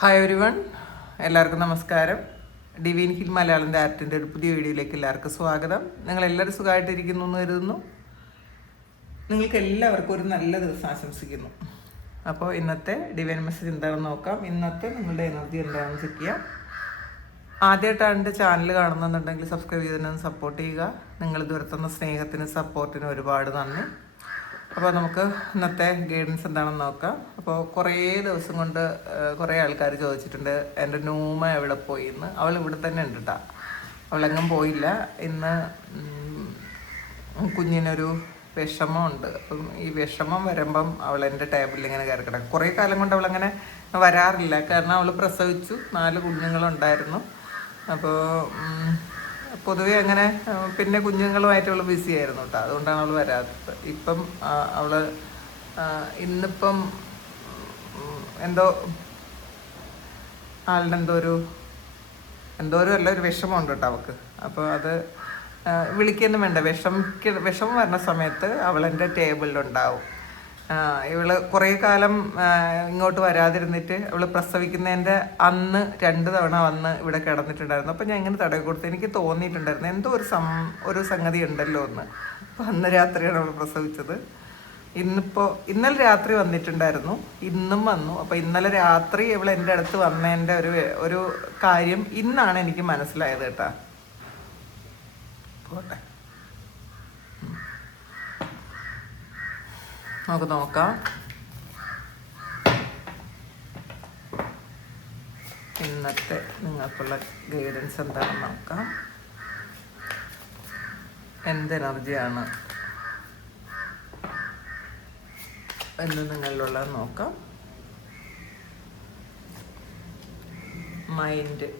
Hi everyone, എല്ലാവർക്കും നമസ്കാരം. Divine hill മലയാളൻ്റെ ആർട്ടിൻ്റെ ഒരു പുതിയ വീഡിയോയിലേക്ക് എല്ലാവർക്കും സ്വാഗതം. നിങ്ങളെല്ലാവരും സുഖമായിട്ടിരിക്കുന്നു എന്ന് കരുതുന്നു. നിങ്ങൾക്ക് എല്ലാവർക്കും ഒരു നല്ല ദിവസം ആശംസിക്കുന്നു. അപ്പോൾ ഇന്നത്തെ ഡിവൈൻ മെസ്സേജ് എന്താണെന്ന് നോക്കാം. ഇന്നത്തെ നിങ്ങളുടെ എനർജി എന്താണെന്ന് ചെക്ക് ചെയ്യാം. ആദ്യമായിട്ടാണ് എൻ്റെ ചാനൽ കാണുന്നുണ്ടെങ്കിൽ സബ്സ്ക്രൈബ് ചെയ്തതിനൊന്ന് സപ്പോർട്ട് ചെയ്യുക. നിങ്ങൾ ഇതുവരെ തന്ന സ്നേഹത്തിനും സപ്പോർട്ടിനും ഒരുപാട് നന്ദി. അപ്പോൾ നമുക്ക് ഇന്നത്തെ ഗൈഡൻസ് എന്താണെന്ന് നോക്കാം. അപ്പോൾ കുറേ ദിവസം കൊണ്ട് കുറേ ആൾക്കാർ ചോദിച്ചിട്ടുണ്ട് എൻ്റെ നൂമ എവിടെ പോയി എന്ന്. അവൾ ഇവിടെ തന്നെ ഉണ്ട് കേട്ടോ, അവളെങ്ങും പോയില്ല. ഇന്ന് കുഞ്ഞിനൊരു വിഷമമുണ്ട്. അപ്പം ഈ വിഷമം വരുമ്പം അവൾ എൻ്റെ ടേബിളിൽ ഇങ്ങനെ കയറി കിടക്കും. കുറേ കാലം കൊണ്ട് അവളങ്ങനെ വരാറില്ല, കാരണം അവൾ പ്രസവിച്ചു, 4 കുഞ്ഞുങ്ങളുണ്ടായിരുന്നു. അപ്പോൾ പൊതുവെ അങ്ങനെ പിന്നെ കുഞ്ഞുങ്ങളുമായിട്ട് അവൾ ബിസി ആയിരുന്നു കേട്ടോ, അതുകൊണ്ടാണ് അവൾ വരാത്തത്. ഇപ്പം അവൾ ഇന്നിപ്പം എന്തോ ആളുടെ എന്തോ ഒരു അല്ല ഒരു വിഷമമുണ്ട് കേട്ടോ അവൾക്ക്. അപ്പോൾ അത് വിളിക്കൊന്നും വേണ്ട, വിഷമം വരുന്ന സമയത്ത് അവൾ എൻ്റെ ടേബിളിലുണ്ടാവും. ഇവള് കുറേ കാലം ഇങ്ങോട്ട് വരാതിരുന്നിട്ട് അവൾ പ്രസവിക്കുന്നതിൻ്റെ അന്ന് 2 തവണ വന്ന് ഇവിടെ കിടന്നിട്ടുണ്ടായിരുന്നു. അപ്പം ഞാൻ ഇങ്ങനെ തടവി കൊടുത്ത് എനിക്ക് തോന്നിയിട്ടുണ്ടായിരുന്നു എന്തോ ഒരു സംഗതി ഉണ്ടല്ലോ എന്ന്. അപ്പം അന്ന് രാത്രിയാണ് അവൾ പ്രസവിച്ചത്. ഇന്നലെ രാത്രി വന്നിട്ടുണ്ടായിരുന്നു, ഇന്നും വന്നു. അപ്പം ഇന്നലെ രാത്രി ഇവൾ എൻ്റെ അടുത്ത് വന്നതിൻ്റെ ഒരു കാര്യം ഇന്നാണ് എനിക്ക് മനസ്സിലായത് കേട്ടാ. പോട്ടെ, നമുക്ക് നോക്കാം ഇന്നത്തെ നിങ്ങൾക്കുള്ള ഗൈഡൻസ് എന്താണെന്ന് നോക്കാം. എന്ത് എനർജിയാണ് എന്ന് നിങ്ങളിലുള്ളത് നോക്കാം. മൈൻഡ്,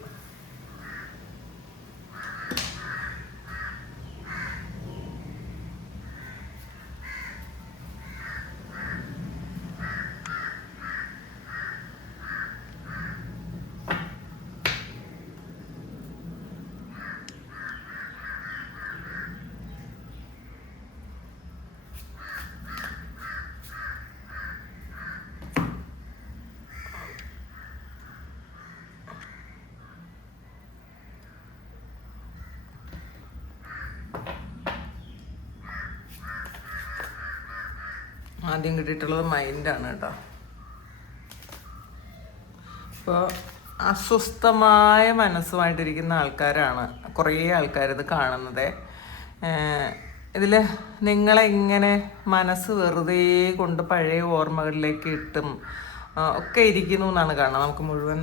ആദ്യം കിട്ടിയിട്ടുള്ളത് മൈൻഡാണ് കേട്ടോ. ഇപ്പോൾ അസ്വസ്ഥമായ മനസ്സുമായിട്ടിരിക്കുന്ന ആൾക്കാരാണ് കുറേ ആൾക്കാരിത് കാണുന്നത്. ഇതിൽ നിങ്ങളെങ്ങനെ മനസ്സ് വെറുതെ കൊണ്ട് പഴയ ഓർമ്മകളിലേക്ക് ഇട്ടും ഒക്കെ ഇരിക്കുന്നു എന്നാണ് കാണുന്നത്. നമുക്ക് മുഴുവൻ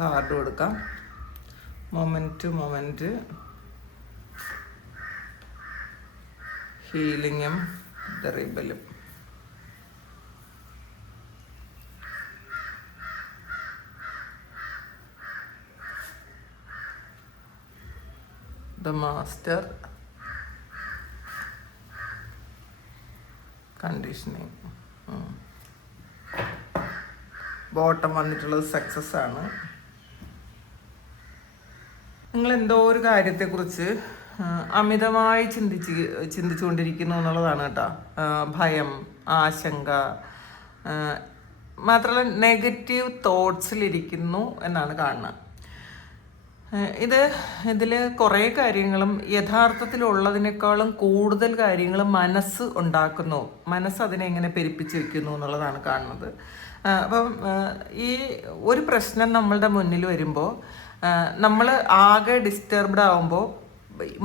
കാർഡ് കൊടുക്കാം. മൊമെൻറ്റ് ഹീലിങ്ങും ദ റിബലും. The master, conditioning. ബോട്ടം വന്നിട്ടുള്ളത് സക്സസ് ആണ്. നിങ്ങൾ എന്തോ ഒരു കാര്യത്തെക്കുറിച്ച് അമിതമായി ചിന്തിച്ചുകൊണ്ടിരിക്കുന്നു എന്നുള്ളതാണ് കേട്ടോ. ഭയം, ആശങ്ക, മാത്രമല്ല നെഗറ്റീവ് തോട്ട്സിലിരിക്കുന്നു എന്നാണ് കാണുന്നത്. ഇതിൽ കുറേ കാര്യങ്ങളും യഥാർത്ഥത്തിലുള്ളതിനേക്കാളും കൂടുതൽ കാര്യങ്ങൾ മനസ്സ് ഉണ്ടാക്കുന്നു, മനസ്സ് അതിനെ എങ്ങനെ പെരുപ്പിച്ച് വെക്കുന്നു എന്നുള്ളതാണ് കാണുന്നത്. അപ്പം ഈ ഒരു പ്രശ്നം നമ്മളുടെ മുന്നിൽ വരുമ്പോൾ നമ്മൾ ആകെ ഡിസ്റ്റർബ്ഡ് ആവുമ്പോൾ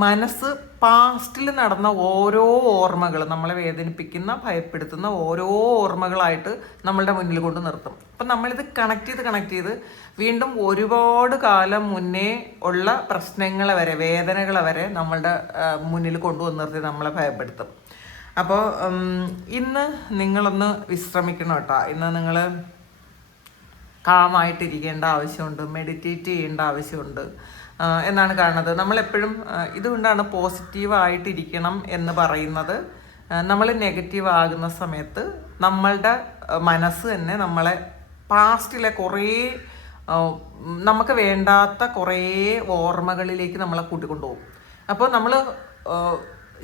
മനസ്സ് പാസ്റ്റിൽ നടന്ന ഓരോ ഓർമ്മകൾ, നമ്മളെ വേദനിപ്പിക്കുന്ന ഭയപ്പെടുത്തുന്ന ഓരോ ഓർമ്മകളായിട്ട് നമ്മളുടെ മുന്നിൽ കൊണ്ട് നിർത്തും. അപ്പം നമ്മളിത് കണക്ട് ചെയ്ത് വീണ്ടും ഒരുപാട് കാലം മുന്നേ ഉള്ള പ്രശ്നങ്ങളെ വരെ, വേദനകളെ വരെ നമ്മളുടെ മുന്നിൽ കൊണ്ടുവന്ന് നിർത്തി നമ്മളെ ഭയപ്പെടുത്തും. അപ്പോൾ ഇന്ന് നിങ്ങളൊന്ന് വിശ്രമിക്കണം കേട്ടോ. ഇന്ന് നിങ്ങൾ കാമായിട്ടിരിക്കേണ്ട ആവശ്യമുണ്ട്, മെഡിറ്റേറ്റ് ചെയ്യേണ്ട ആവശ്യമുണ്ട് എന്നാണ് കാണുന്നത്. നമ്മളെപ്പോഴും ഇതുകൊണ്ടാണ് പോസിറ്റീവായിട്ടിരിക്കണം എന്ന് പറയുന്നത്. നമ്മൾ നെഗറ്റീവ് ആകുന്ന സമയത്ത് നമ്മളുടെ മനസ്സ് തന്നെ നമ്മളെ പാസ്റ്റിലെ കുറേ നമുക്ക് വേണ്ടാത്ത കുറേ ഓർമ്മകളിലേക്ക് നമ്മളെ കൂട്ടിക്കൊണ്ടുപോകും. അപ്പോൾ നമ്മൾ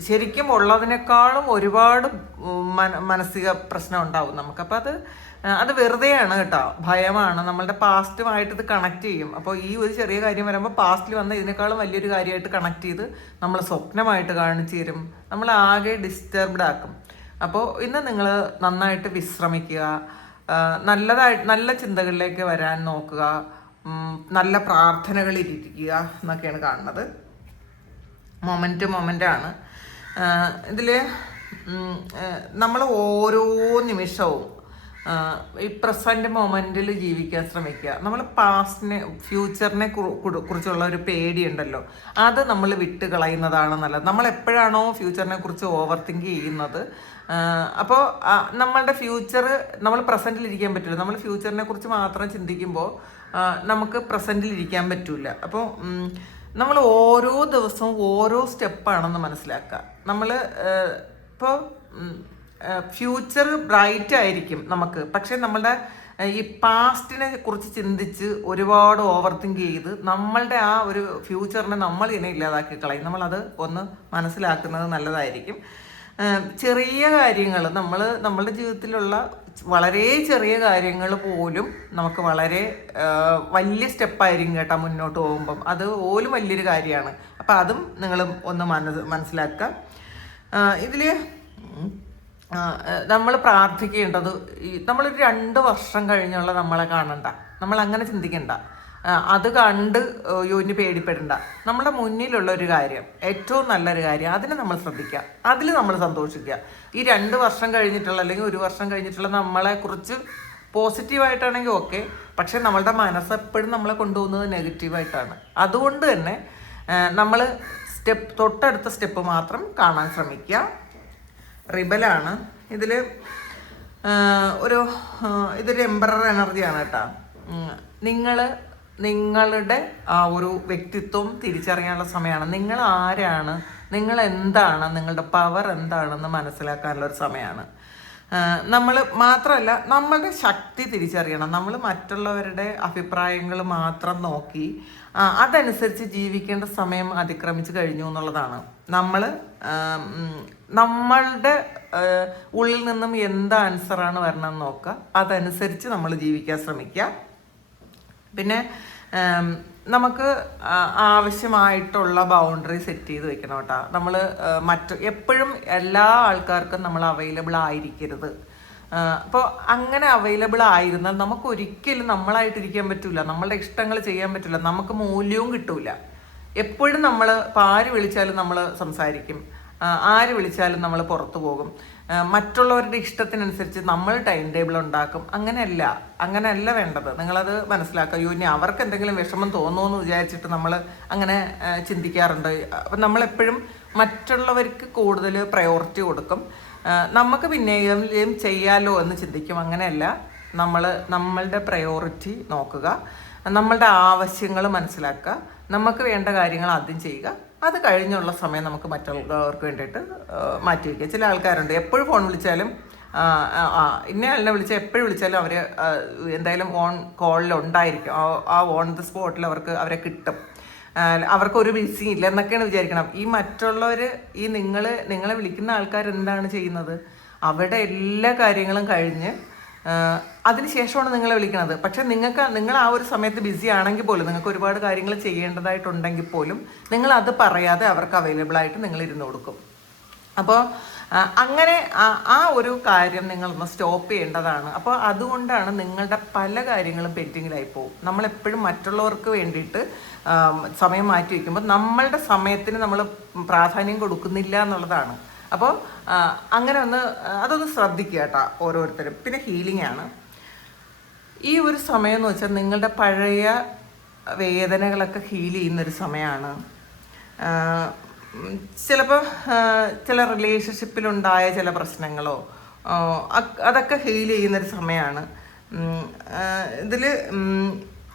ശരിക്കും ഉള്ളതിനേക്കാളും ഒരുപാട് മാനസിക പ്രശ്നം ഉണ്ടാവും നമുക്ക്. അപ്പോൾ അത് അത് വെറുതെയാണ് കേട്ടോ, ഭയമാണ്. നമ്മളുടെ പാസ്റ്റുമായിട്ട് ഇത് കണക്ട് ചെയ്യും. അപ്പോൾ ഈ ഒരു ചെറിയ കാര്യം വരുമ്പോൾ പാസ്റ്റിൽ വന്ന ഇതിനേക്കാളും വലിയൊരു കാര്യമായിട്ട് കണക്ട് ചെയ്ത് നമ്മൾ സ്വപ്നമായിട്ട് കാണിച്ചു തരും, നമ്മൾ ആകെ ഡിസ്റ്റർബ്ഡ് ആക്കും. അപ്പോൾ ഇന്ന് നിങ്ങൾ നന്നായിട്ട് വിശ്രമിക്കുക, നല്ല ചിന്തകളിലേക്ക് വരാൻ നോക്കുക, നല്ല പ്രാർത്ഥനകളിരിക്കുക എന്നൊക്കെയാണ് കാണുന്നത്. മൊമെൻ്റാണ് ഇതിൽ. നമ്മൾ ഓരോ നിമിഷവും ഈ പ്രസൻറ്റ് മൊമെൻറ്റിൽ ജീവിക്കാൻ ശ്രമിക്കുക. നമ്മൾ പാസ്റ്റിനെ ഫ്യൂച്ചറിനെ കുറിച്ചുള്ള ഒരു പേടിയുണ്ടല്ലോ, അത് നമ്മൾ വിട്ട് കളയുന്നതാണ് നല്ലത്. നമ്മൾ എപ്പോഴാണോ ഫ്യൂച്ചറിനെ കുറിച്ച് ഓവർ തിങ്ക് ചെയ്യുന്നത്, അപ്പോൾ നമ്മളുടെ ഫ്യൂച്ചർ നമ്മൾ പ്രസൻറ്റിൽ ഇരിക്കാൻ പറ്റില്ല. നമ്മൾ ഫ്യൂച്ചറിനെ കുറിച്ച് മാത്രം ചിന്തിക്കുമ്പോൾ നമുക്ക് പ്രസൻറ്റിൽ ഇരിക്കാൻ പറ്റില്ല. അപ്പോൾ നമ്മൾ ഓരോ ദിവസവും ഓരോ സ്റ്റെപ്പാണെന്ന് മനസ്സിലാക്കുക. നമ്മൾ ഇപ്പോൾ ഫ്യൂച്ചർ ബ്രൈറ്റ് ആയിരിക്കും നമുക്ക്, പക്ഷെ നമ്മളുടെ ഈ പാസ്റ്റിനെ കുറിച്ച് ചിന്തിച്ച് ഒരുപാട് ഓവർ തിങ്ക് ചെയ്ത് നമ്മളുടെ ആ ഒരു ഫ്യൂച്ചറിനെ നമ്മൾ ഇതിനെ ഇല്ലാതാക്കി കളയും. നമ്മളത് ഒന്ന് മനസ്സിലാക്കുന്നത് നല്ലതായിരിക്കും. ചെറിയ കാര്യങ്ങൾ നമ്മളുടെ ജീവിതത്തിലുള്ള വളരെ ചെറിയ കാര്യങ്ങൾ പോലും നമുക്ക് വളരെ വലിയ സ്റ്റെപ്പായിരിക്കും കേട്ടോ മുന്നോട്ട് പോകുമ്പം. അത് പോലും വലിയൊരു കാര്യമാണ്. അപ്പം അതും നിങ്ങൾ ഒന്ന് മനസ്സിലാക്കുക. ഇതിൽ നമ്മൾ പ്രാർത്ഥിക്കേണ്ടത്, നമ്മളൊരു 2 വർഷം കഴിഞ്ഞുള്ള നമ്മളെ കാണണ്ട, നമ്മൾ അങ്ങനെ ചിന്തിക്കണ്ട, അത് കണ്ട് യോനി പേടിപ്പെടണ്ട. നമ്മുടെ മുന്നിലുള്ള ഒരു കാര്യം, ഏറ്റവും നല്ലൊരു കാര്യം, അതിനെ നമ്മൾ ശ്രദ്ധിക്കുക, അതിൽ നമ്മൾ സന്തോഷിക്കുക. ഈ 2 വർഷം കഴിഞ്ഞിട്ടുള്ള അല്ലെങ്കിൽ 1 വർഷം കഴിഞ്ഞിട്ടുള്ള നമ്മളെക്കുറിച്ച് പോസിറ്റീവായിട്ടാണെങ്കിൽ ഓക്കെ, പക്ഷെ നമ്മളുടെ മനസ്സ് എപ്പോഴും നമ്മളെ കൊണ്ടുപോകുന്നത് നെഗറ്റീവായിട്ടാണ്. അതുകൊണ്ട് തന്നെ നമ്മൾ തൊട്ടടുത്ത സ്റ്റെപ്പ് മാത്രം കാണാൻ ശ്രമിക്കുക. റിബലാണ് ഇതിൽ ഇതൊരു എംപറർ എനർജിയാണ് കേട്ടോ. നിങ്ങളുടെ ആ ഒരു വ്യക്തിത്വം തിരിച്ചറിയാനുള്ള സമയമാണ്. നിങ്ങൾ ആരാണ്, നിങ്ങൾ എന്താണ്, നിങ്ങളുടെ പവർ എന്താണെന്ന് മനസ്സിലാക്കാനുള്ള ഒരു സമയമാണ്. നമ്മൾ മാത്രമല്ല, നമ്മളുടെ ശക്തി തിരിച്ചറിയണം. നമ്മൾ മറ്റുള്ളവരുടെ അഭിപ്രായങ്ങൾ മാത്രം നോക്കി അതനുസരിച്ച് ജീവിക്കേണ്ട സമയം അതിക്രമിച്ച് കഴിഞ്ഞു എന്നുള്ളതാണ്. നമ്മളുടെ ഉള്ളിൽ നിന്നും എന്ത് ആൻസറാണ് വരണമെന്ന് നോക്കുക, അതനുസരിച്ച് നമ്മൾ ജീവിക്കാൻ ശ്രമിക്കുക. പിന്നെ നമുക്ക് ആവശ്യമായിട്ടുള്ള ബൗണ്ടറി സെറ്റ് ചെയ്ത് വെക്കണം കേട്ടോ. നമ്മൾ എപ്പോഴും എല്ലാ ആൾക്കാർക്കും നമ്മൾ അവൈലബിൾ ആയിരിക്കരുത്. അപ്പോൾ അങ്ങനെ അവൈലബിൾ ആയിരുന്നാൽ നമുക്ക് ഒരിക്കലും നമ്മളായിട്ടിരിക്കാൻ പറ്റില്ല, നമ്മളുടെ ഇഷ്ടങ്ങൾ ചെയ്യാൻ പറ്റില്ല, നമുക്ക് മൂല്യവും കിട്ടൂല. എപ്പോഴും നമ്മൾ ഇപ്പോൾ ആര് വിളിച്ചാലും നമ്മൾ സംസാരിക്കും, ആര് വിളിച്ചാലും നമ്മൾ പുറത്തു പോകും, മറ്റുള്ളവരുടെ ഇഷ്ടത്തിനനുസരിച്ച് നമ്മൾ ടൈം ടേബിൾ ഉണ്ടാക്കും. അങ്ങനെയല്ല വേണ്ടത്. നിങ്ങളത് മനസ്സിലാക്കുക. ഇനി അവർക്ക് എന്തെങ്കിലും വിഷമം തോന്നുമെന്ന് വിചാരിച്ചിട്ട് നമ്മൾ അങ്ങനെ ചിന്തിക്കാറുണ്ട്. അപ്പം നമ്മളെപ്പോഴും മറ്റുള്ളവർക്ക് കൂടുതൽ പ്രയോറിറ്റി കൊടുക്കും, നമുക്ക് പിന്നെയും ചെയ്യാലോ എന്ന് ചിന്തിക്കും. അങ്ങനെയല്ല, നമ്മളുടെ പ്രയോറിറ്റി നോക്കുക, നമ്മളുടെ ആവശ്യങ്ങൾ മനസ്സിലാക്കുക, നമുക്ക് വേണ്ട കാര്യങ്ങൾ ആദ്യം ചെയ്യുക. അത് കഴിഞ്ഞുള്ള സമയം നമുക്ക് മറ്റുള്ളവർക്ക് വേണ്ടിയിട്ട് മാറ്റി വയ്ക്കുക. ചില ആൾക്കാരുണ്ട് എപ്പോഴും ഫോൺ വിളിച്ചാലും ഇന്ന ആളിനെ വിളിച്ചാൽ എപ്പോഴും വിളിച്ചാലും അവർ എന്തായാലും ഓൺ കോളിൽ ഉണ്ടായിരിക്കും. ആ ഓൺ ദ സ്പോട്ടിൽ അവരെ കിട്ടും. അവർക്കൊരു ബിസി ഇല്ല എന്നൊക്കെയാണ് വിചാരിക്കണം. ഈ മറ്റുള്ളവർ നിങ്ങളെ വിളിക്കുന്ന ആൾക്കാർ എന്താണ് ചെയ്യുന്നത്? അവരുടെ എല്ലാ കാര്യങ്ങളും കഴിഞ്ഞ് അതിനുശേഷമാണ് നിങ്ങളെ വിളിക്കുന്നത്. പക്ഷെ നിങ്ങൾ ആ ഒരു സമയത്ത് ബിസി ആണെങ്കിൽ പോലും, നിങ്ങൾക്ക് ഒരുപാട് കാര്യങ്ങൾ ചെയ്യേണ്ടതായിട്ടുണ്ടെങ്കിൽ പോലും നിങ്ങൾ അത് പറയാതെ അവർക്ക് അവൈലബിൾ ആയിട്ട് നിങ്ങൾ ഇരുന്ന് കൊടുക്കും. അപ്പോൾ അങ്ങനെ ആ ഒരു കാര്യം നിങ്ങളൊന്ന് സ്റ്റോപ്പ് ചെയ്യേണ്ടതാണ്. അപ്പോൾ അതുകൊണ്ടാണ് നിങ്ങളുടെ പല കാര്യങ്ങളും പെൻഡിങ്ങിലായി പോകും. നമ്മളെപ്പോഴും മറ്റുള്ളവർക്ക് വേണ്ടിയിട്ട് സമയം മാറ്റി വയ്ക്കുമ്പോൾ നമ്മളുടെ സമയത്തിന് നമ്മൾ പ്രാധാന്യം കൊടുക്കുന്നില്ല എന്നുള്ളതാണ്. അപ്പോൾ അങ്ങനെ അതൊന്ന് ശ്രദ്ധിക്കുക കേട്ടോ ഓരോരുത്തരും. പിന്നെ ഹീലിംഗ് ആണ് ഈ ഒരു സമയം എന്ന് വെച്ചാൽ, നിങ്ങളുടെ പഴയ വേദനകളൊക്കെ ഹീൽ ചെയ്യുന്നൊരു സമയമാണ്. ചിലപ്പോൾ ചില റിലേഷൻഷിപ്പിലുണ്ടായ ചില പ്രശ്നങ്ങളോ അതൊക്കെ ഹീൽ ചെയ്യുന്നൊരു സമയമാണ്. ഇതിൽ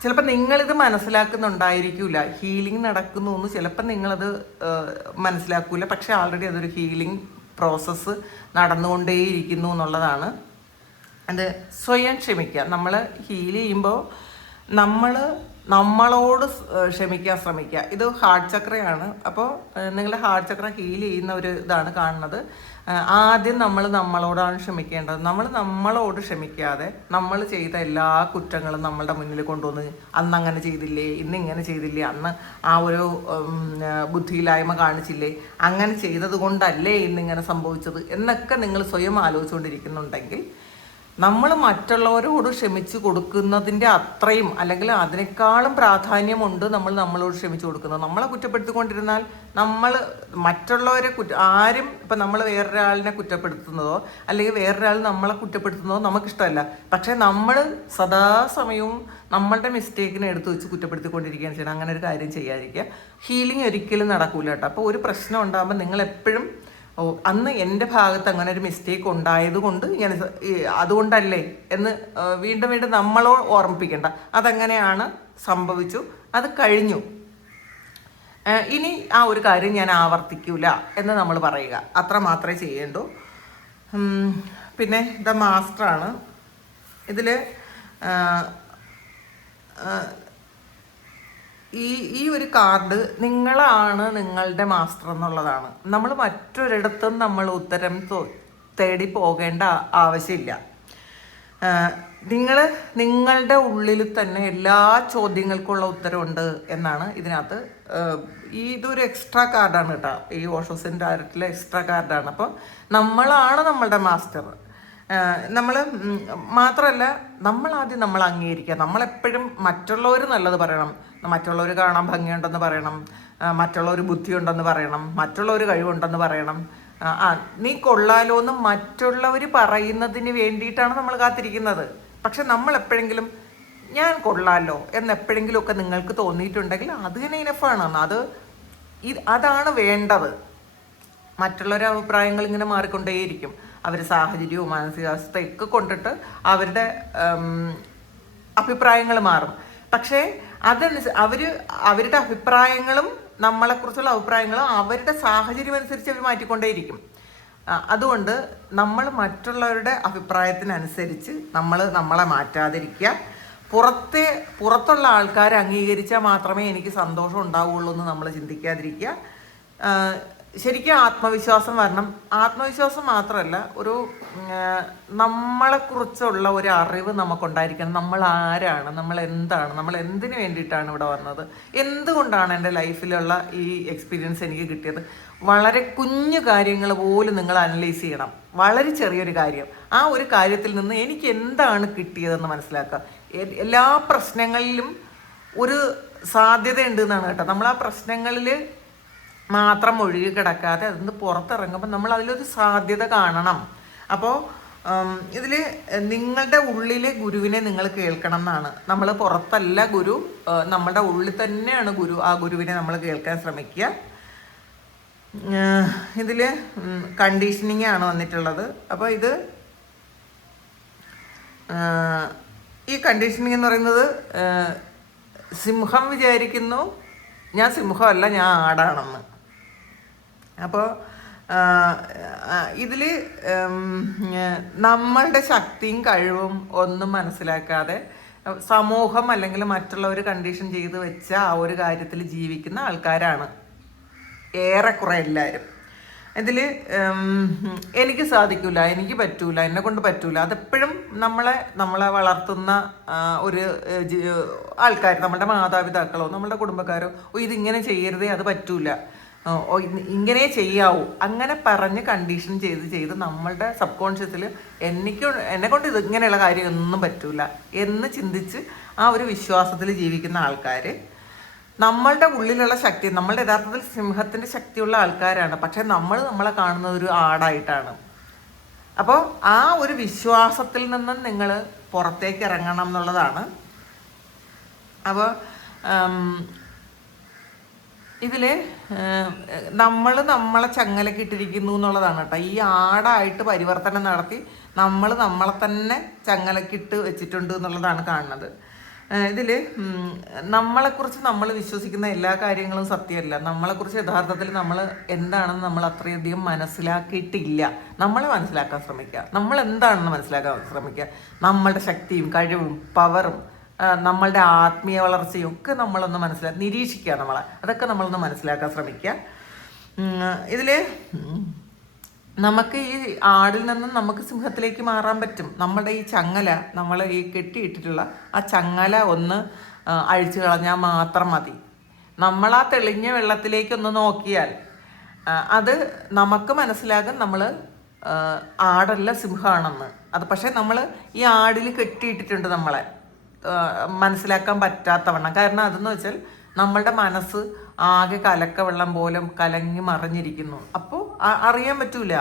ചിലപ്പോൾ നിങ്ങളിത് മനസ്സിലാക്കുന്നുണ്ടായിരിക്കില്ല, ഹീലിംഗ് നടക്കുന്നു എന്ന് ചിലപ്പോൾ നിങ്ങളത് മനസ്സിലാക്കില്ല. പക്ഷെ ആൾറെഡി അതൊരു ഹീലിംഗ് പ്രോസസ്സ് നടന്നുകൊണ്ടേയിരിക്കുന്നു എന്നുള്ളതാണ്. അത് സ്വയം ക്ഷമിക്കുക. നമ്മൾ ഹീൽ ചെയ്യുമ്പോൾ നമ്മളോട് ക്ഷമിക്കാൻ ശ്രമിക്കുക. ഇത് ഹാർട്ട് ചക്രയാണ്. അപ്പോൾ നിങ്ങളുടെ ഹാർട്ട് ചക്ര ഹീൽ ചെയ്യുന്ന ഒരു ഇതാണ് കാണുന്നത്. ആദ്യം നമ്മൾ നമ്മളോടാണ് ക്ഷമിക്കേണ്ടത്. നമ്മളോട് ക്ഷമിക്കാതെ നമ്മൾ ചെയ്ത എല്ലാ കുറ്റങ്ങളും നമ്മളുടെ മുന്നിൽ കൊണ്ടുവന്ന് അന്ന് അങ്ങനെ ചെയ്തില്ലേ, ഇന്ന് ഇങ്ങനെ ചെയ്തില്ലേ, അന്ന് ആ ഒരു ബുദ്ധിയില്ലായ്മ കാണിച്ചില്ലേ, അങ്ങനെ ചെയ്തത് കൊണ്ടല്ലേ ഇന്നിങ്ങനെ സംഭവിച്ചത് എന്നൊക്കെ നിങ്ങൾ സ്വയം ആലോചിച്ചുകൊണ്ടിരിക്കുന്നുണ്ടെങ്കിൽ നമ്മൾ മറ്റുള്ളവരോട് ക്ഷമിച്ച് കൊടുക്കുന്നതിൻ്റെ അത്രയും അല്ലെങ്കിൽ അതിനേക്കാളും പ്രാധാന്യമുണ്ട് നമ്മളോട് ക്ഷമിച്ചു കൊടുക്കുന്നത്. നമ്മളെ കുറ്റപ്പെടുത്തിക്കൊണ്ടിരുന്നാൽ നമ്മൾ മറ്റുള്ളവരെ ആരും ഇപ്പം നമ്മൾ വേറൊരാളിനെ കുറ്റപ്പെടുത്തുന്നതോ അല്ലെങ്കിൽ വേറൊരാൾ നമ്മളെ കുറ്റപ്പെടുത്തുന്നതോ നമുക്കിഷ്ടമല്ല. പക്ഷേ നമ്മൾ സദാസമയവും നമ്മളുടെ മിസ്റ്റേക്കിനെ എടുത്തു വെച്ച് കുറ്റപ്പെടുത്തിക്കൊണ്ടിരിക്കുകയാണ് ചെയ്യണം. അങ്ങനെ ഒരു കാര്യം ചെയ്യാതിരിക്കുക. ഹീലിംഗ് ഒരിക്കലും നടക്കൂല കേട്ടോ. അപ്പോൾ ഒരു പ്രശ്നം ഉണ്ടാകുമ്പോൾ നിങ്ങൾ എപ്പോഴും അന്ന് എൻ്റെ ഭാഗത്ത് അങ്ങനെ ഒരു മിസ്റ്റേക്ക് ഉണ്ടായതുകൊണ്ട് ഞാൻ അതുകൊണ്ടല്ലേ എന്ന് വീണ്ടും വീണ്ടും നമ്മളോ ഓർമ്മിപ്പിക്കേണ്ട. അതങ്ങനെയാണ് സംഭവിച്ചു, അത് കഴിഞ്ഞു, ഇനി ആ ഒരു കാര്യം ഞാൻ ആവർത്തിക്കൂല എന്ന് നമ്മൾ പറയുക. അത്ര മാത്രമേ ചെയ്യേണ്ടൂ. പിന്നെ ദ മാസ്റ്ററാണ് ഇതിൽ. ഈ ഒരു കാർഡ് നിങ്ങളാണ് നിങ്ങളുടെ മാസ്റ്റർ എന്നുള്ളതാണ്. നമ്മൾ മറ്റൊരിടത്തും നമ്മൾ ഉത്തരം തേടി പോകേണ്ട ആവശ്യമില്ല. നിങ്ങളുടെ ഉള്ളിൽ തന്നെ എല്ലാ ചോദ്യങ്ങൾക്കുള്ള ഉത്തരവുണ്ട് എന്നാണ് ഇതിനകത്ത്. ഇതൊരു എക്സ്ട്രാ കാർഡാണ് കേട്ടോ, ഈ ഓഷോസിൻ്റെ ഡയറക്റ്റിലെ എക്സ്ട്രാ കാർഡാണ്. അപ്പോൾ നമ്മളാണ് നമ്മളുടെ മാസ്റ്റർ. നമ്മൾ മാത്രമല്ല, നമ്മളാദ്യം നമ്മൾ അംഗീകരിക്കുക. നമ്മളെപ്പോഴും മറ്റുള്ളവർ നല്ലത് പറയണം, മറ്റുള്ളവർ കാണാൻ ഭംഗിയുണ്ടെന്ന് പറയണം, മറ്റുള്ളവർ ബുദ്ധിയുണ്ടെന്ന് പറയണം, മറ്റുള്ളവർ കഴിവുണ്ടെന്ന് പറയണം. നീ കൊള്ളാലോ എന്ന് മറ്റുള്ളവർ പറയുന്നതിന് വേണ്ടിയിട്ടാണ് നമ്മൾ കാത്തിരിക്കുന്നത്. പക്ഷെ നമ്മൾ എപ്പോഴെങ്കിലും ഞാൻ കൊള്ളാലോ എന്നെപ്പോഴെങ്കിലുമൊക്കെ നിങ്ങൾക്ക് തോന്നിയിട്ടുണ്ടെങ്കിൽ അത് തന്നെ ഇനഫാണ്. അതാണ് വേണ്ടത്. മറ്റുള്ളവരുടെ അഭിപ്രായങ്ങൾ ഇങ്ങനെ മാറിക്കൊണ്ടേയിരിക്കും. അവർ സാഹചര്യവും മാനസികാവസ്ഥയൊക്കെ കൊണ്ടിട്ട് അവരുടെ അഭിപ്രായങ്ങൾ മാറും. പക്ഷേ അവരുടെ അഭിപ്രായങ്ങളും നമ്മളെക്കുറിച്ചുള്ള അഭിപ്രായങ്ങളും അവരുടെ സാഹചര്യം അനുസരിച്ച് അവർ മാറ്റിക്കൊണ്ടേയിരിക്കും. അതുകൊണ്ട് നമ്മൾ മറ്റുള്ളവരുടെ അഭിപ്രായത്തിനനുസരിച്ച് നമ്മളെ മാറ്റാതിരിക്കുക. പുറത്തുള്ള ആൾക്കാരെ അംഗീകരിച്ചാൽ മാത്രമേ എനിക്ക് സന്തോഷം ഉണ്ടാവുള്ളൂ എന്ന് നമ്മൾ ചിന്തിക്കാതിരിക്കുക. ശരിക്കും ആത്മവിശ്വാസം വരണം. ആത്മവിശ്വാസം മാത്രമല്ല, ഒരു നമ്മളെക്കുറിച്ചുള്ള ഒരു അറിവ് നമുക്കുണ്ടായിരിക്കണം. നമ്മൾ ആരാണ്, നമ്മൾ എന്താണ്, നമ്മൾ എന്തിനു വേണ്ടിയിട്ടാണ് ഇവിടെ വന്നത്, എന്തുകൊണ്ടാണ് എൻ്റെ ലൈഫിലുള്ള ഈ എക്സ്പീരിയൻസ് എനിക്ക് കിട്ടിയത്. വളരെ കുഞ്ഞു കാര്യങ്ങൾ പോലും നിങ്ങൾ അനലൈസ് ചെയ്യണം. വളരെ ചെറിയൊരു കാര്യം, ആ ഒരു കാര്യത്തിൽ നിന്ന് എനിക്ക് എന്താണ് കിട്ടിയതെന്ന് മനസ്സിലാക്കുക. എല്ലാ പ്രശ്നങ്ങളിലും ഒരു സാധ്യത ഉണ്ട് എന്നാണ് കേട്ടോ. നമ്മൾ ആ പ്രശ്നങ്ങളിൽ മാത്രം ഒഴുകി കിടക്കാതെ അതിന് പുറത്തിറങ്ങുമ്പോൾ നമ്മൾ അതിലൊരു സാധ്യത കാണണം. അപ്പോൾ ഇതിൽ നിങ്ങളുടെ ഉള്ളിലെ ഗുരുവിനെ നിങ്ങൾ കേൾക്കണം എന്നാണ്. നമ്മൾ പുറത്തല്ല ഗുരു, നമ്മളുടെ ഉള്ളിൽ തന്നെയാണ് ഗുരു. ആ ഗുരുവിനെ നമ്മൾ കേൾക്കാൻ ശ്രമിക്കുക. ഇതിൽ കണ്ടീഷനിങ് ആണ് വന്നിട്ടുള്ളത്. അപ്പോൾ ഈ കണ്ടീഷനിങ് എന്ന് പറയുന്നത്, സിംഹം വിചാരിക്കുന്നു ഞാൻ സിംഹമല്ല, ഞാൻ ആടാണെന്ന്. അപ്പോൾ ഇതിൽ നമ്മളുടെ ശക്തിയും കഴിവും ഒന്നും മനസ്സിലാക്കാതെ സമൂഹം അല്ലെങ്കിൽ മറ്റുള്ളവർ കണ്ടീഷൻ ചെയ്ത് വെച്ച ആ ഒരു കാര്യത്തിൽ ജീവിക്കുന്ന ആൾക്കാരാണ് ഏറെക്കുറെ എല്ലാവരും. ഇതിൽ എനിക്ക് സാധിക്കില്ല, എനിക്ക് പറ്റൂല, എന്നെ കൊണ്ട് പറ്റൂല, അതെപ്പോഴും നമ്മളെ വളർത്തുന്ന ഒരു ആൾക്കാർ, നമ്മുടെ മാതാപിതാക്കളോ നമ്മുടെ കുടുംബക്കാരോ ഇതിങ്ങനെ ചെയ്യരുതേ, അത് പറ്റൂല, ഇങ്ങനെ ചെയ്യാവൂ, അങ്ങനെ പറഞ്ഞ് കണ്ടീഷൻ ചെയ്ത് നമ്മളുടെ സബ് കോൺഷ്യസിൽ എന്നെ കൊണ്ട് ഇങ്ങനെയുള്ള കാര്യമൊന്നും പറ്റൂല എന്ന് ചിന്തിച്ച് ആ ഒരു വിശ്വാസത്തിൽ ജീവിക്കുന്ന ആൾക്കാർ നമ്മളുടെ ഉള്ളിലുള്ള ശക്തി, നമ്മളുടെ യഥാർത്ഥത്തിൽ സിംഹത്തിൻ്റെ ശക്തിയുള്ള ആൾക്കാരാണ്. പക്ഷെ നമ്മളെ കാണുന്നത് ഒരു ആടായിട്ടാണ്. അപ്പോൾ ആ ഒരു വിശ്വാസത്തിൽ നിന്നും നിങ്ങൾ പുറത്തേക്ക് ഇറങ്ങണം എന്നുള്ളതാണ്. അപ്പോൾ ഇതിൽ നമ്മളെ ചങ്ങലക്കിട്ടിരിക്കുന്നു എന്നുള്ളതാണ് കേട്ടോ. ഈ ആടായിട്ട് പരിവർത്തനം നടത്തി നമ്മളെ തന്നെ ചങ്ങലക്കിട്ട് വെച്ചിട്ടുണ്ട് എന്നുള്ളതാണ് കാണുന്നത്. ഇതിൽ നമ്മളെക്കുറിച്ച് നമ്മൾ വിശ്വസിക്കുന്ന എല്ലാ കാര്യങ്ങളും സത്യമല്ല. നമ്മളെക്കുറിച്ച് യഥാർത്ഥത്തിൽ നമ്മൾ എന്താണെന്ന് നമ്മൾ അത്രയധികം മനസ്സിലാക്കിയിട്ടില്ല. നമ്മളെ മനസ്സിലാക്കാൻ ശ്രമിക്കുക, നമ്മൾ എന്താണെന്ന് മനസ്സിലാക്കാൻ ശ്രമിക്കുക. നമ്മളുടെ ശക്തിയും കഴിവും പവറും നമ്മളുടെ ആത്മീയ വളർച്ചയും ഒക്കെ നമ്മളൊന്ന് നിരീക്ഷിക്കുക. അതൊക്കെ നമ്മളൊന്ന് മനസ്സിലാക്കാൻ ശ്രമിക്കുക. ഇതിൽ നമുക്ക് ഈ ആടിൽ നിന്നും നമുക്ക് സിംഹത്തിലേക്ക് മാറാൻ പറ്റും. നമ്മുടെ ഈ ചങ്ങല, നമ്മൾ ഈ കെട്ടിയിട്ടിട്ടുള്ള ആ ചങ്ങല ഒന്ന് അഴിച്ചു കളഞ്ഞാൽ മാത്രം മതി. നമ്മൾ ആ തെളിഞ്ഞ വെള്ളത്തിലേക്കൊന്ന് നോക്കിയാൽ അത് നമുക്ക് മനസ്സിലാകും നമ്മൾ ആടല്ല സിംഹമാണെന്ന്. അത് പക്ഷേ നമ്മൾ ഈ ആടിൽ കെട്ടിയിട്ടിട്ടുണ്ട് നമ്മളെ, മനസ്സിലാക്കാൻ പറ്റാത്തവണ്ണം. കാരണം അതെന്ന് വെച്ചാൽ നമ്മളുടെ മനസ്സ് ആകെ കലക്ക വെള്ളം പോലും കലങ്ങി മറിഞ്ഞിരിക്കുന്നു. അപ്പോൾ അറിയാൻ പറ്റൂല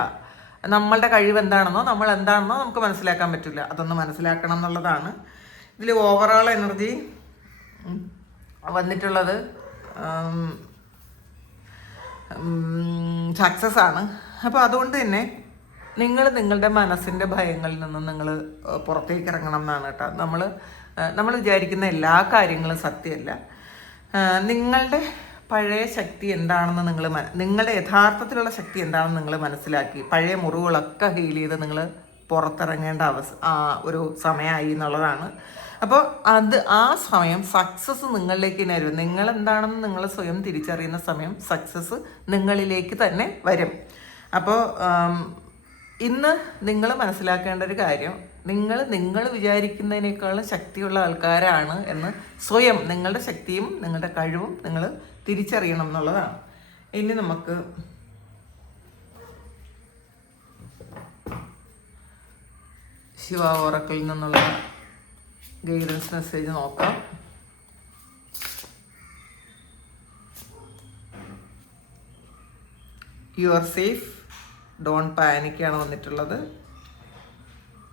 നമ്മളുടെ കഴിവ് എന്താണെന്നോ നമ്മൾ എന്താണെന്നോ നമുക്ക് മനസ്സിലാക്കാൻ പറ്റില്ല. അതൊന്ന് മനസ്സിലാക്കണം എന്നുള്ളതാണ് ഇതിൽ ഓവറോൾ എനർജി വന്നിട്ടുള്ളത്. സക്സസ് ആണ്. അപ്പോൾ അതുകൊണ്ട് തന്നെ നിങ്ങളുടെ മനസ്സിൻ്റെ ഭയങ്ങളിൽ നിന്നും നിങ്ങൾ പുറത്തേക്ക് ഇറങ്ങണം എന്നാണ് കേട്ടോ. നമ്മൾ വിചാരിക്കുന്ന എല്ലാ കാര്യങ്ങളും സത്യമല്ല. നിങ്ങളുടെ പഴയ ശക്തി എന്താണെന്ന് നിങ്ങളുടെ യഥാർത്ഥത്തിലുള്ള ശക്തി എന്താണെന്ന് നിങ്ങൾ മനസ്സിലാക്കി പഴയ മുറിവുകളൊക്കെ ഹീൽ ചെയ്ത് നിങ്ങൾ പുറത്തിറങ്ങേണ്ട ഒരു സമയമായി എന്നുള്ളതാണ്. അപ്പോൾ ആ സമയം സക്സസ് നിങ്ങളിലേക്ക് തന്നെ വരും. നിങ്ങൾ എന്താണെന്ന് നിങ്ങൾ സ്വയം തിരിച്ചറിയുന്ന സമയം സക്സസ് നിങ്ങളിലേക്ക് തന്നെ വരും. അപ്പോൾ ഇന്ന് നിങ്ങൾ മനസ്സിലാക്കേണ്ട ഒരു കാര്യം, നിങ്ങൾ വിചാരിക്കുന്നതിനേക്കാളും ശക്തിയുള്ള ആൾക്കാരാണ് എന്ന് സ്വയം നിങ്ങളുടെ ശക്തിയും നിങ്ങളുടെ കഴിവും നിങ്ങൾ തിരിച്ചറിയണം എന്നുള്ളതാണ്. ഇനി നമുക്ക് ശിവ ഓറക്കിളിൽ നിന്നുള്ള ഗൈഡൻസ് മെസ്സേജ് നോക്കാം. യു ആർ സേഫ്, ഡോണ്ട് പാനിക്കാണ് വന്നിട്ടുള്ളത്.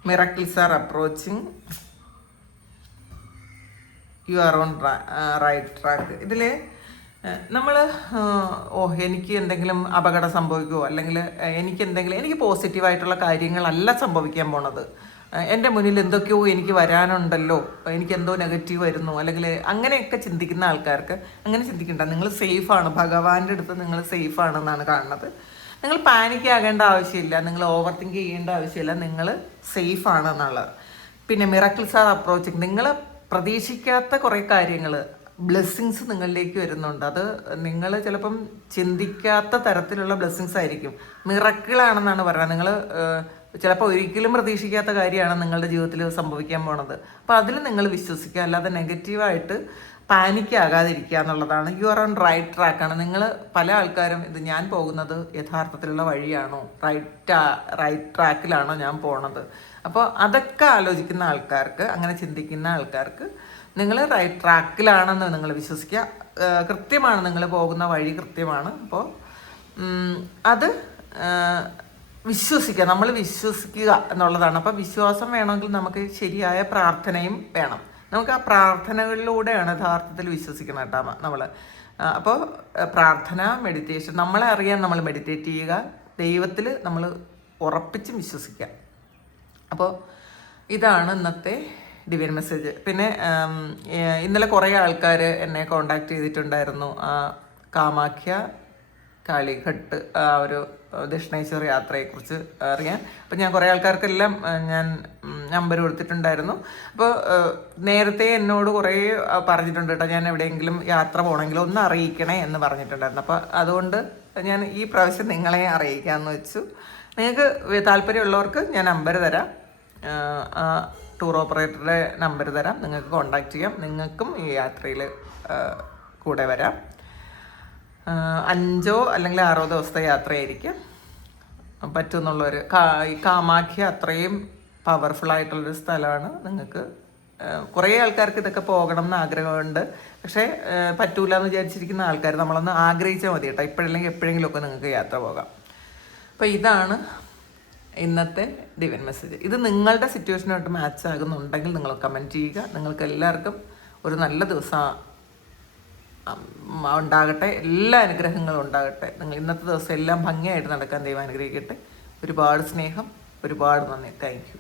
Miracles are approaching, you are on right track. ഇതിൽ നമ്മൾ എനിക്ക് എന്തെങ്കിലും അപകടം സംഭവിക്കുമോ, അല്ലെങ്കിൽ എനിക്ക് പോസിറ്റീവായിട്ടുള്ള കാര്യങ്ങളല്ല സംഭവിക്കാൻ പോണത്, എൻ്റെ മുന്നിൽ എന്തൊക്കെയോ എനിക്ക് വരാനുണ്ടല്ലോ, എനിക്കെന്തോ നെഗറ്റീവ് വരുന്നു, അല്ലെങ്കിൽ അങ്ങനെയൊക്കെ ചിന്തിക്കുന്ന ആൾക്കാർക്ക് അങ്ങനെ ചിന്തിക്കണ്ട. നിങ്ങൾ സേഫാണ്, ഭഗവാന്റെ അടുത്ത് നിങ്ങൾ സേഫാണെന്നാണ് കാണുന്നത്. നിങ്ങൾ പാനിക് ആകേണ്ട ആവശ്യമില്ല, നിങ്ങൾ ഓവർ തിങ്ക് ചെയ്യേണ്ട ആവശ്യമില്ല, നിങ്ങൾ സേഫാണ് എന്നുള്ളത്. പിന്നെ മിറക്കിൾസ് ആർ അപ്രോച്ചിങ്, നിങ്ങൾ പ്രതീക്ഷിക്കാത്ത കുറേ കാര്യങ്ങൾ, ബ്ലെസ്സിങ്സ് നിങ്ങളിലേക്ക് വരുന്നുണ്ട്. അത് നിങ്ങൾ ചിലപ്പം ചിന്തിക്കാത്ത തരത്തിലുള്ള ബ്ലെസ്സിങ്സ് ആയിരിക്കും. മിറക്കിളാണെന്നാണ് പറയുന്നത്. നിങ്ങൾ ചിലപ്പോൾ ഒരിക്കലും പ്രതീക്ഷിക്കാത്ത കാര്യമാണ് നിങ്ങളുടെ ജീവിതത്തിൽ സംഭവിക്കാൻ പോണത്. അപ്പോൾ അതിൽ നിങ്ങൾ വിശ്വസിക്കുക, അല്ലാതെ നെഗറ്റീവായിട്ട് പാനിക് ആകാതിരിക്കുക എന്നുള്ളതാണ്. യു ആർ ഓൺ റൈറ്റ് ട്രാക്കാണ്. നിങ്ങൾ പല ആൾക്കാരും ഞാൻ പോകുന്നത് യഥാർത്ഥത്തിലുള്ള വഴിയാണോ, റൈറ്റ് ട്രാക്കിലാണോ ഞാൻ പോണത്, അപ്പോൾ അതൊക്കെ ആലോചിക്കുന്ന ആൾക്കാർക്ക്, അങ്ങനെ ചിന്തിക്കുന്ന ആൾക്കാർക്ക് നിങ്ങൾ റൈറ്റ് ട്രാക്കിലാണെന്ന് നിങ്ങൾ വിശ്വസിക്കുക. കൃത്യമാണ്, നിങ്ങൾ പോകുന്ന വഴി കൃത്യമാണ്. അപ്പോൾ അത് വിശ്വസിക്കുക, നമ്മൾ വിശ്വസിക്കുക എന്നുള്ളതാണ്. അപ്പോൾ വിശ്വാസം വേണമെങ്കിൽ നമുക്ക് ശരിയായ പ്രാർത്ഥനയും വേണം. നമുക്ക് ആ പ്രാർത്ഥനകളിലൂടെയാണ് യഥാർത്ഥത്തിൽ വിശ്വസിക്കണം കേട്ടോ നമ്മൾ. അപ്പോൾ പ്രാർത്ഥന, മെഡിറ്റേഷൻ, നമ്മളെ അറിയാൻ നമ്മൾ മെഡിറ്റേറ്റ് ചെയ്യുക, ദൈവത്തിൽ നമ്മൾ ഉറപ്പിച്ചും വിശ്വസിക്കുക. അപ്പോൾ ഇതാണ് ഇന്നത്തെ ഡിവൈൻ മെസ്സേജ്. പിന്നെ ഇന്നലെ കുറേ ആൾക്കാർ എന്നെ കോണ്ടാക്ട് ചെയ്തിട്ടുണ്ടായിരുന്നു കാമാഖ്യ കാളിഘട്ട് ഒരു ദക്ഷിണേശ്വർ യാത്രയെക്കുറിച്ച് അറിയാൻ. അപ്പോൾ ഞാൻ കുറേ ആൾക്കാർക്കെല്ലാം ഞാൻ നമ്പർ കൊടുത്തിട്ടുണ്ടായിരുന്നു. അപ്പോൾ നേരത്തെ എന്നോട് കുറേ പറഞ്ഞിട്ടുണ്ട് കേട്ടോ, ഞാൻ എവിടെയെങ്കിലും യാത്ര പോകണമെങ്കിൽ ഒന്ന് അറിയിക്കണേ എന്ന് പറഞ്ഞിട്ടുണ്ടായിരുന്നു. അപ്പോൾ അതുകൊണ്ട് ഞാൻ ഈ പ്രാവശ്യം നിങ്ങളെ അറിയിക്കാമെന്ന് വെച്ചു. നിങ്ങൾക്ക് താല്പര്യമുള്ളവർക്ക് ഞാൻ നമ്പർ തരാം, ടൂർ ഓപ്പറേറ്ററുടെ നമ്പർ തരാം, നിങ്ങൾക്ക് കോണ്ടാക്ട് ചെയ്യാം. നിങ്ങൾക്കും ഈ യാത്രയിൽ കൂടെ വരാം. 5 അല്ലെങ്കിൽ 6 ദിവസത്തെ യാത്രയായിരിക്കും പറ്റുമെന്നുള്ളൊരു. ഈ കാമാഖ്യ അത്രയും പവർഫുള്ളായിട്ടുള്ളൊരു സ്ഥലമാണ്. നിങ്ങൾക്ക് കുറേ ആൾക്കാർക്ക് ഇതൊക്കെ പോകണം എന്ന് ആഗ്രഹമുണ്ട്, പക്ഷേ പറ്റൂല എന്ന് വിചാരിച്ചിരിക്കുന്ന ആൾക്കാർ നമ്മളൊന്ന് ആഗ്രഹിച്ചാൽ മതി കേട്ടോ. ഇപ്പോഴല്ലെങ്കിൽ എപ്പോഴെങ്കിലുമൊക്കെ നിങ്ങൾക്ക് യാത്ര പോകാം. അപ്പോൾ ഇതാണ് ഇന്നത്തെ ഡിവൈൻ മെസ്സേജ്. ഇത് നിങ്ങളുടെ സിറ്റുവേഷനായിട്ട് മാച്ച് ആകുന്നുണ്ടെങ്കിൽ നിങ്ങൾ കമൻറ്റ് ചെയ്യുക. നിങ്ങൾക്ക് എല്ലാവർക്കും ഒരു നല്ല ദിവസം ഉണ്ടാകട്ടെ, എല്ലാ അനുഗ്രഹങ്ങളും ഉണ്ടാകട്ടെ. നിങ്ങൾ ഇന്നത്തെ ദിവസം എല്ലാം ഭംഗിയായിട്ട് നടക്കാൻ ദൈവം അനുഗ്രഹിക്കട്ടെ. ഒരുപാട് സ്നേഹം, ഒരുപാട് നന്ദി. Thank you.